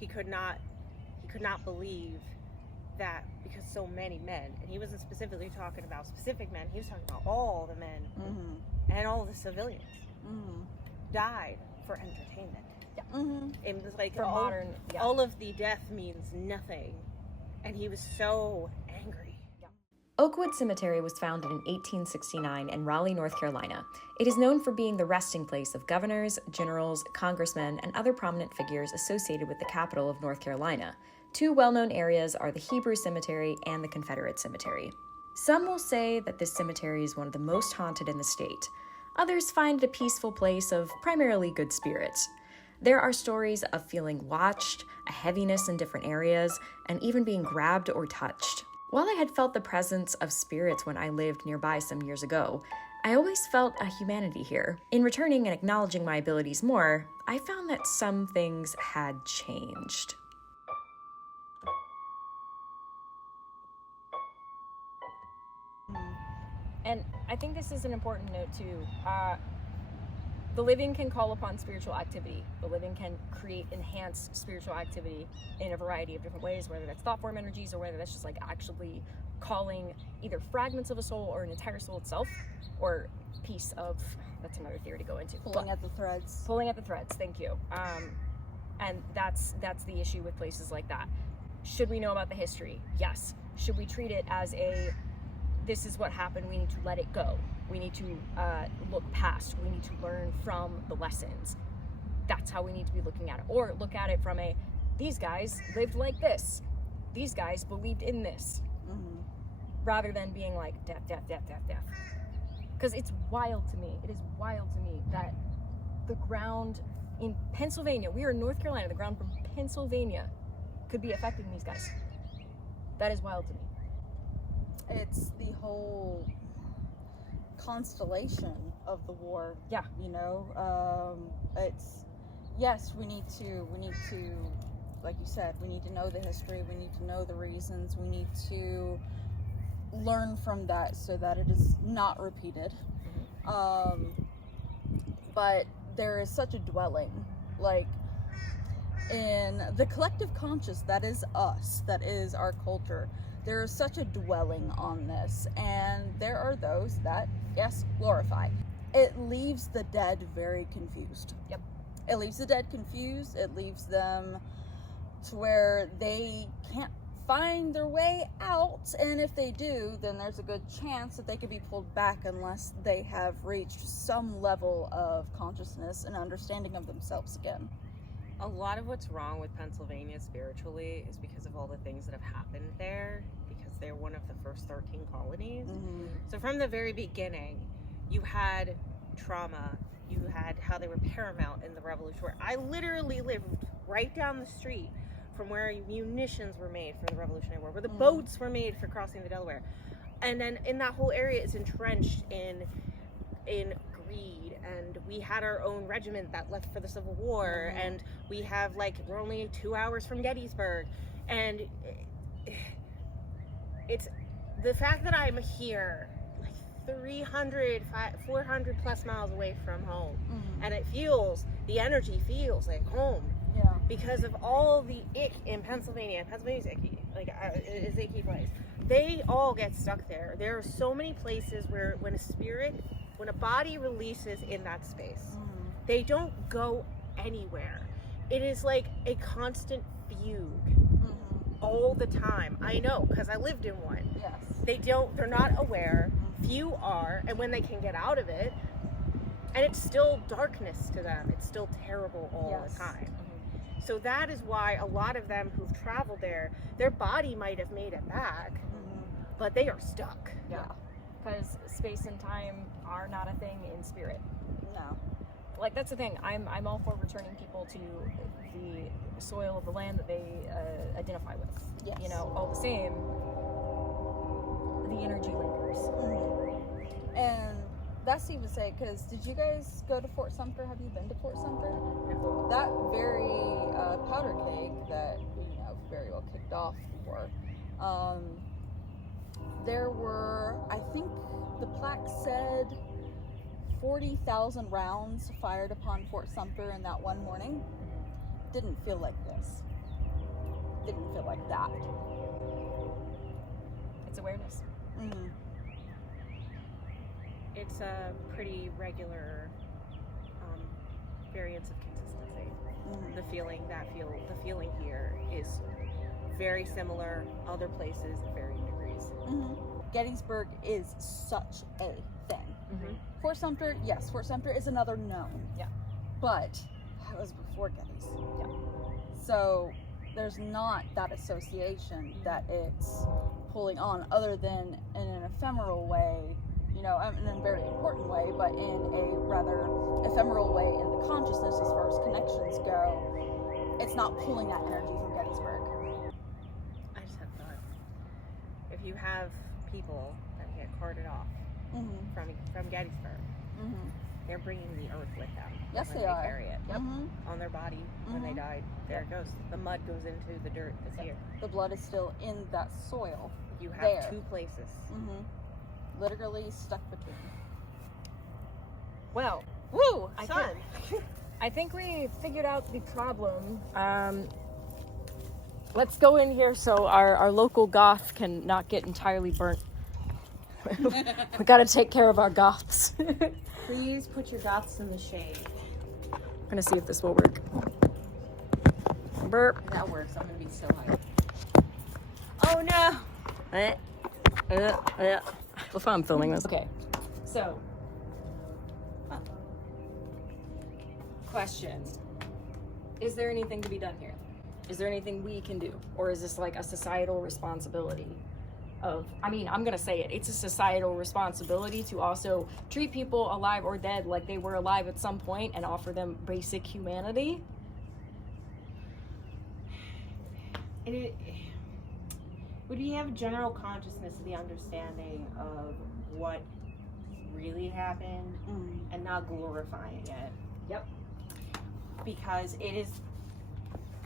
he could not believe that, because so many men, and he wasn't specifically talking about specific men, he was talking about all the men and all the civilians died for entertainment. It was like all of the death means nothing, and he was so angry. Oakwood Cemetery was founded in 1869 in Raleigh, North Carolina. It is known for being the resting place of governors, generals, congressmen, and other prominent figures associated with the capital of North Carolina. Two well-known areas are the Hebrew Cemetery and the Confederate Cemetery. Some will say that this cemetery is one of the most haunted in the state. Others find it a peaceful place of primarily good spirits. There are stories of feeling watched, a heaviness in different areas, and even being grabbed or touched. While I had felt the presence of spirits when I lived nearby some years ago, I always felt a humanity here. In returning and acknowledging my abilities more, I found that some things had changed. And I think this is an important note too. The living can call upon spiritual activity. The living can create enhanced spiritual activity in a variety of different ways, whether that's thought form energies or whether that's just like actually calling either fragments of a soul or an entire soul itself, or piece of, that's another theory to go into. Pulling at the threads. Pulling at the threads, thank you. And that's the issue with places like that. Should we know about the history? Yes. Should we treat it as this is what happened, we need to let it go. We need to look past. We need to learn from the lessons. That's how we need to be looking at it. Or look at it from these guys lived like this. These guys believed in this. Rather than being like, death, death, death, death, death. Because it's wild to me. It is wild to me that the ground in Pennsylvania, we are in North Carolina, the ground from Pennsylvania could be affecting these guys. That is wild to me. It's the whole constellation of the war. Yeah. You know, it's, yes, we need to, like you said, we need to know the history, we need to know the reasons, we need to learn from that so that it is not repeated. But there is such a dwelling, like, in the collective conscious that is us, that is our culture. There is such a dwelling on this, and there are those that, yes, glorify. It leaves the dead very confused. Yep. It leaves the dead confused. It leaves them to where they can't find their way out, and if they do, then there's a good chance that they could be pulled back unless they have reached some level of consciousness and understanding of themselves again. A lot of what's wrong with Pennsylvania spiritually is because of all the things that have happened there, because they're one of the first 13 colonies. So from the very beginning, you had trauma, you had how they were paramount in the Revolutionary War. I literally lived right down the street from where munitions were made for the Revolutionary War, where the boats were made for crossing the Delaware. And then in that whole area, it's entrenched in greed, and we had our own regiment that left for the Civil War, and we have, like, we're only 2 hours from Gettysburg, and it's the fact that I'm here, like 400 plus miles away from home, and the energy feels like home. Yeah. Because of all the ick in Pennsylvania. Pennsylvania's icky. It's an icky place. They all get stuck there. There are so many places where when a body releases in that space, they don't go anywhere. It is like a constant fugue all the time. I know, because I lived in one. Yes. They're not aware. Few are, and when they can get out of it, and it's still darkness to them. It's still terrible all the time. So that is why a lot of them who've traveled there, their body might have made it back, but they are stuck. Yeah. Because space and time are not a thing in spirit. No. Like, that's the thing. I'm all for returning people to the soil of the land that they identify with. Yes. You know, all the same, the energy lingers. And that's to even say, because did you guys go to Fort Sumter? Have you been to Fort Sumter? That very powder keg that, very well kicked off the war, there were, I think the plaque said 40,000 rounds fired upon Fort Sumter in that one morning. Didn't feel like this. didn't feel like that. It's awareness. Mm-hmm. It's a pretty regular variance of consistency. Mm-hmm. The feeling here is very similar other places at varying degrees. Mm-hmm. Gettysburg is such a thing. Mm-hmm. Fort Sumter, yes, Fort Sumter is another known. Yeah. But that was before Gettys. Yeah. So there's not that association that it's pulling on, other than in an ephemeral way, you know, in a very important way, but in a rather ephemeral way in the consciousness as far as connections go. It's not pulling that energy from Gettysburg. I just had a thought. If you have people that get carted off Mm-hmm. from Gettysburg, Mm-hmm. they're bringing the earth with them. Yes, when they are. Carry it. Yep. Mm-hmm. On their body when they Mhm. died. There it goes. The mud goes into the dirt that's here. The blood is still in that soil. You have There. 2 places. Mm-hmm. Literally stuck between. Well, Woo! I Son! I think we figured out the problem. Let's go in here so our local goth can not get entirely burnt. We gotta take care of our goths. Please put your goths in the shade. I'm gonna see if this will work. Burp. That works. I'm gonna be so high. Oh no! If I'm filming this. Okay, so. Question. Is there anything to be done here? Is there anything we can do? Or is this like a societal responsibility of, I mean, I'm gonna say it, it's a societal responsibility to also treat people alive or dead like they were alive at some point and offer them basic humanity? Would we have a general consciousness of the understanding of what really happened and not glorifying it? Yep. Because it is,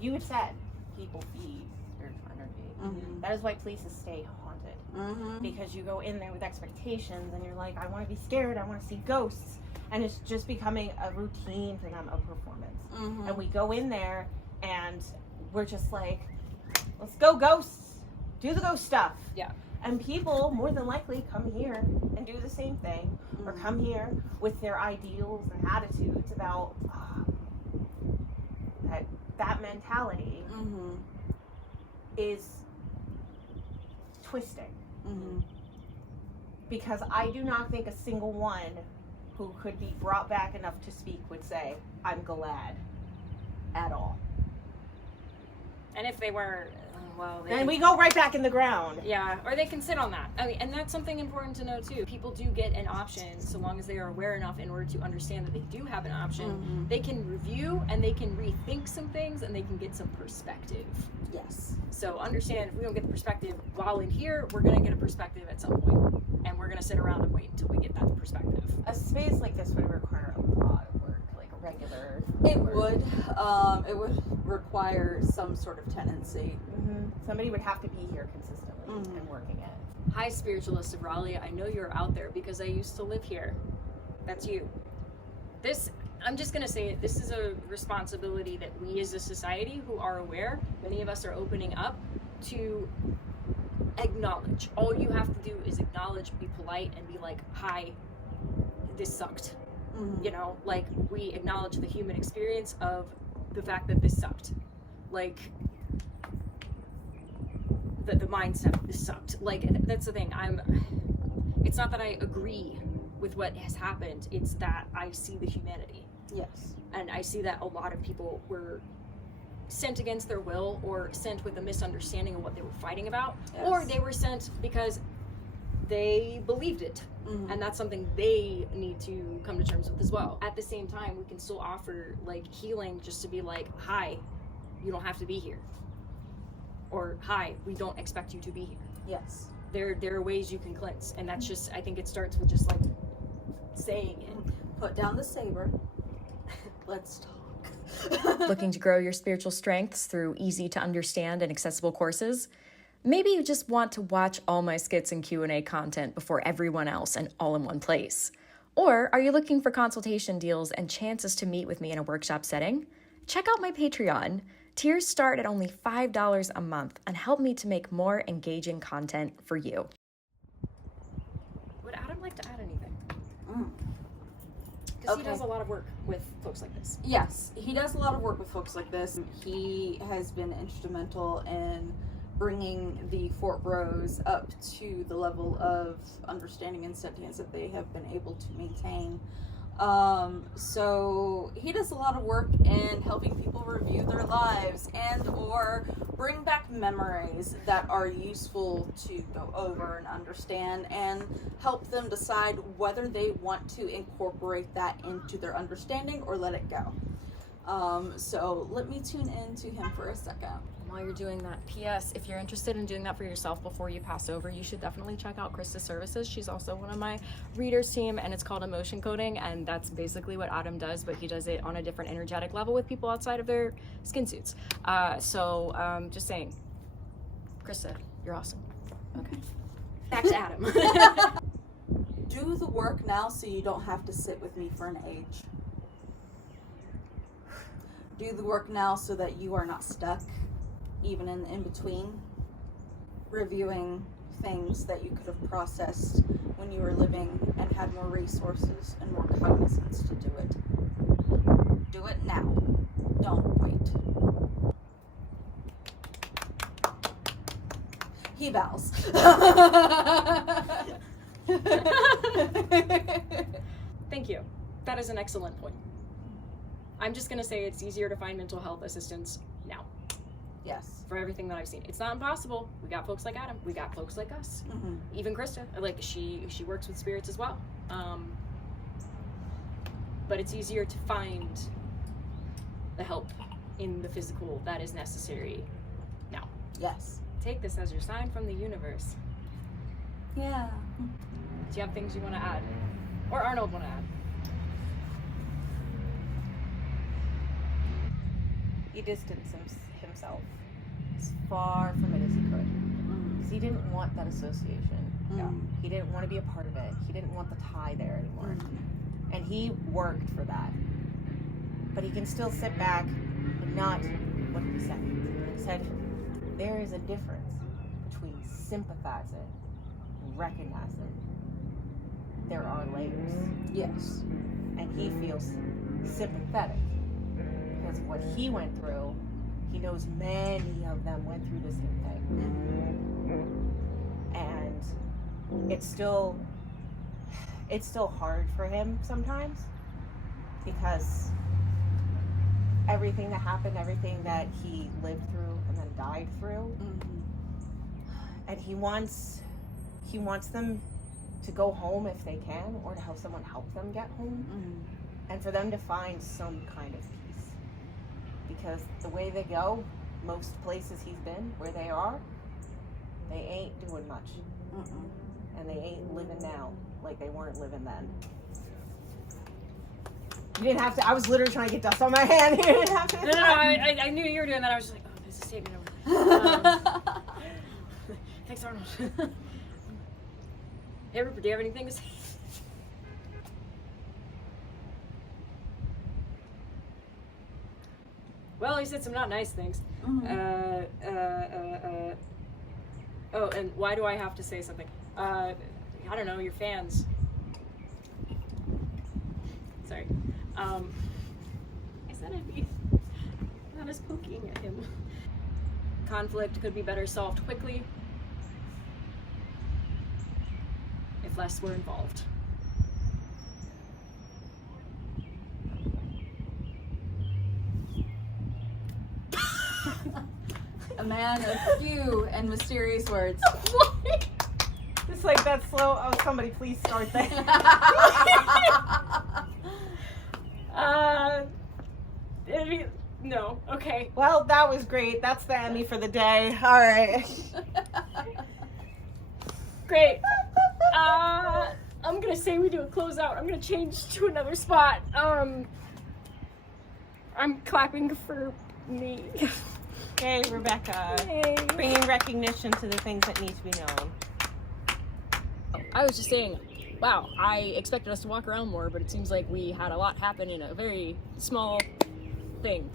you had said, people feed spiritual energy. Mm-hmm. That is why places stay haunted. Mm-hmm. Because you go in there with expectations and you're like, I want to be scared, I want to see ghosts. And it's just becoming a routine for them, a performance. Mm-hmm. And we go in there and we're just like, let's go ghosts, do the ghost stuff. Yeah. And people more than likely come here and do the same thing, or come here with their ideals and attitudes about that mentality Mm-hmm. is twisting. Mm-hmm. Because I do not think a single one who could be brought back enough to speak would say, I'm glad at all. And if they were, well, they Then can, we go right back in the ground. yeah, or they can sit on that. I mean, and that's something important to know too. People do get an option so long as they are aware enough in order to understand that they do have an option. Mm-hmm. They can review and they can rethink some things and they can get some perspective. Yes. So understand, if we don't get the perspective while in here, we're gonna get a perspective at some point, and we're gonna sit around and wait until we get that perspective. A space like this would require a lot of work, like a regular. It would. It would require some sort of tendency. Somebody would have to be here consistently and working it. Hi, spiritualist of Raleigh. I know you're out there because I used to live here. That's you. This, I'm just gonna say it, this is a responsibility that we as a society who are aware, many of us are opening up to acknowledge. All you have to do is acknowledge, be polite, and be like, hi, this sucked. Mm-hmm. You know, like, we acknowledge the human experience of the fact that this sucked. Like, the mindset, this sucked. Like, that's the thing. It's not that I agree with what has happened, it's that I see the humanity. Yes. And I see that a lot of people were sent against their will, or sent with a misunderstanding of what they were fighting about, Yes. or they were sent because they believed it. Mm-hmm. And that's something they need to come to terms with as well. At the same time, we can still offer like healing, just to be like, hi, you don't have to be here. Or hi, we don't expect you to be here. Yes. There are ways you can cleanse, and that's just, I think it starts with just like saying it. Put down the saber. Let's talk. Looking to grow your spiritual strengths through easy to understand and accessible courses? Maybe you just want to watch all my skits and Q&A content before everyone else and all in one place. Or are you looking for consultation deals and chances to meet with me in a workshop setting? Check out my Patreon. Tiers start at only $5 a month and help me to make more engaging content for you. Would Adam like to add anything? Because he does a lot of work with folks like this. Yes, he does a lot of work with folks like this. He has been instrumental in bringing the Fort Bros up to the level of understanding and sentience that they have been able to maintain. So he does a lot of work in helping people review their lives and or bring back memories that are useful to go over and understand and help them decide whether they want to incorporate that into their understanding or let it go. So let me tune in to him for a second. While you're doing that, P.S. if you're interested in doing that for yourself before you pass over, you should definitely check out Krista's services. She's also one of my readers team, and it's called emotion coding, and that's basically what Adam does, but he does it on a different energetic level with people outside of their skin suits. Just saying, Krista, you're awesome. Okay. Back to Adam. Do the work now so you don't have to sit with me for an age. Do the work now so that you are not stuck, even in between, reviewing things that you could have processed when you were living and had more resources and more cognizance to do it. Do it now. Don't wait. He bows. Thank you. That is an excellent point. I'm just gonna say it's easier to find mental health assistance now. Yes. For everything that I've seen. It's not impossible. We got folks like Adam. We got folks like us. Mm-hmm. Even Krista. Like, she works with spirits as well. But it's easier to find the help in the physical that is necessary now. Yes. Take this as your sign from the universe. Yeah. Do you have things you want to add? Or Arnold want to add? He distanced himself as far from it as he could. Because he didn't want that association. He didn't want to be a part of it. He didn't want the tie there anymore. And he worked for that. But he can still sit back and not, what did he say? He said, there is a difference between sympathizing and recognizing. There are layers. Yes. And he feels sympathetic because of what he went through. He knows many of them went through the same thing. And it's still hard for him sometimes because everything that happened, everything that he lived through and then died through, and he wants them to go home if they can, or to have someone help them get home, and for them to find some kind of peace. Because the way they go, most places he's been, where they are, they ain't doing much. And they ain't living now like they weren't living then. You didn't have to, I was literally trying to get dust on my hand. You didn't have to. No, I knew you were doing that. I was just like, oh, there's a statement over there. Thanks, Arnold. Hey, Rupert, do you have anything to say? Well, he said some not nice things. Oh, and why do I have to say something? I don't know, your fans. Sorry. I said I'd be not as poking at him. Conflict could be better solved quickly if less were involved. A man of few and mysterious words. It's like that slow, oh, somebody please start that. No, okay. Well, that was great. That's the Emmy for the day. All right. Great. I'm gonna say we do a closeout. I'm gonna change to another spot. I'm clapping for me. Hey, Rebecca. Hey. Bringing recognition to the things that need to be known. I was just saying, wow, I expected us to walk around more, but it seems like we had a lot happen in a very small thing.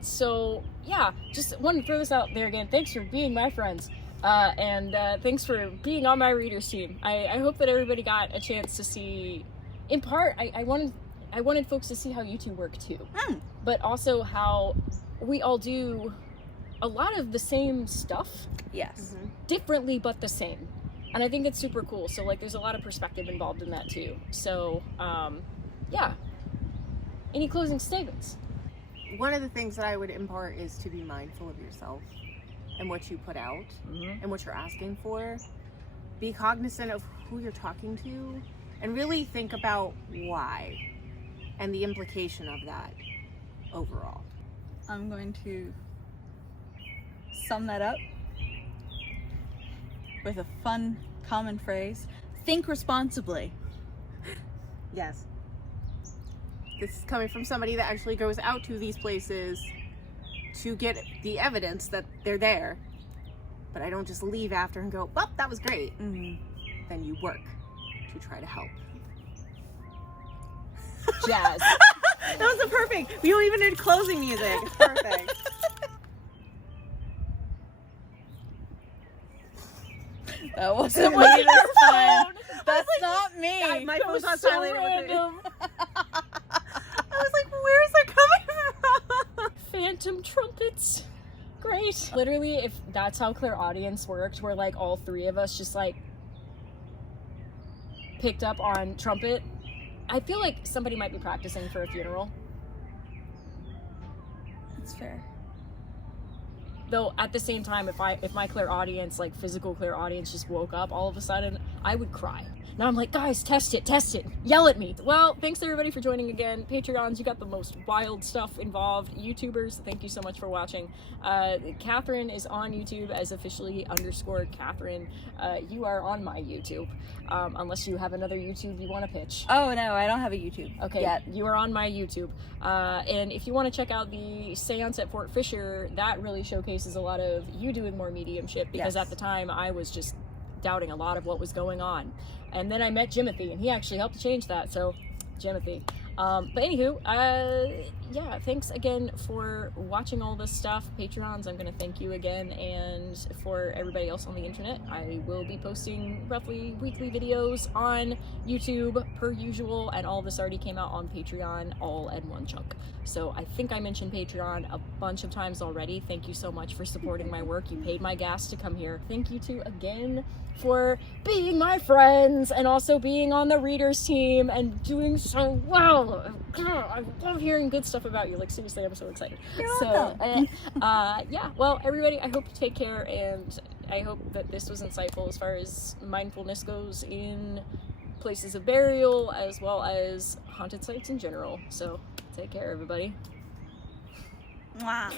So yeah, just wanted to throw this out there again. Thanks for being my friends. And thanks for being on my readers team. I hope that everybody got a chance to see, in part, I wanted folks to see how you two work too, but also how we all do a lot of the same stuff. Yes. Differently, but the same. And I think it's super cool. So like, there's a lot of perspective involved in that too. So, yeah. Any closing statements? One of the things that I would impart is to be mindful of yourself and what you put out and what you're asking for. Be cognizant of who you're talking to and really think about why and the implication of that overall. I'm going to sum that up with a fun common phrase. Think responsibly. Yes. This is coming from somebody that actually goes out to these places to get the evidence that they're there. But I don't just leave after and go, well, that was great. Then you work to try to help. Jazz. That was a perfect. We don't even need closing music. It's perfect. That wasn't me this time. That's not me. God, my phone's on So silent. random. I was like, where is that coming from? Phantom trumpets. Great. Literally, if that's how clairaudience worked, where like all three of us just like picked up on trumpet, I feel like somebody might be practicing for a funeral. That's fair. Though at the same time, if my clairaudience, like physical clairaudience, just woke up all of a sudden, I would cry. Now I'm like, guys, test it, yell at me. Well, thanks everybody for joining again. Patreons, you got the most wild stuff involved. YouTubers, thank you so much for watching. Catherine is on YouTube as officially_Catherine. You are on my YouTube, unless you have another YouTube you want to pitch. Oh no, I don't have a YouTube. Okay, yet. You are on my YouTube. And if you want to check out the seance at Fort Fisher, that really showcases a lot of you doing more mediumship, because at the time I was just doubting a lot of what was going on. And then I met Jimothy, and he actually helped to change that. So, Jimothy. But anywho, yeah, thanks again for watching all this stuff. Patreons, I'm going to thank you again. And for everybody else on the internet, I will be posting roughly weekly videos on YouTube per usual. And all this already came out on Patreon all in one chunk. So I think I mentioned Patreon a bunch of times already. Thank you so much for supporting my work. You paid my gas to come here. Thank you too again for being my friends and also being on the readers team and doing so well. I love hearing good stuff about you. Like, seriously, I'm so excited. Yeah, well, everybody, I hope you take care, and I hope that this was insightful as far as mindfulness goes in places of burial as well as haunted sites in general. So take care, everybody. Mwah.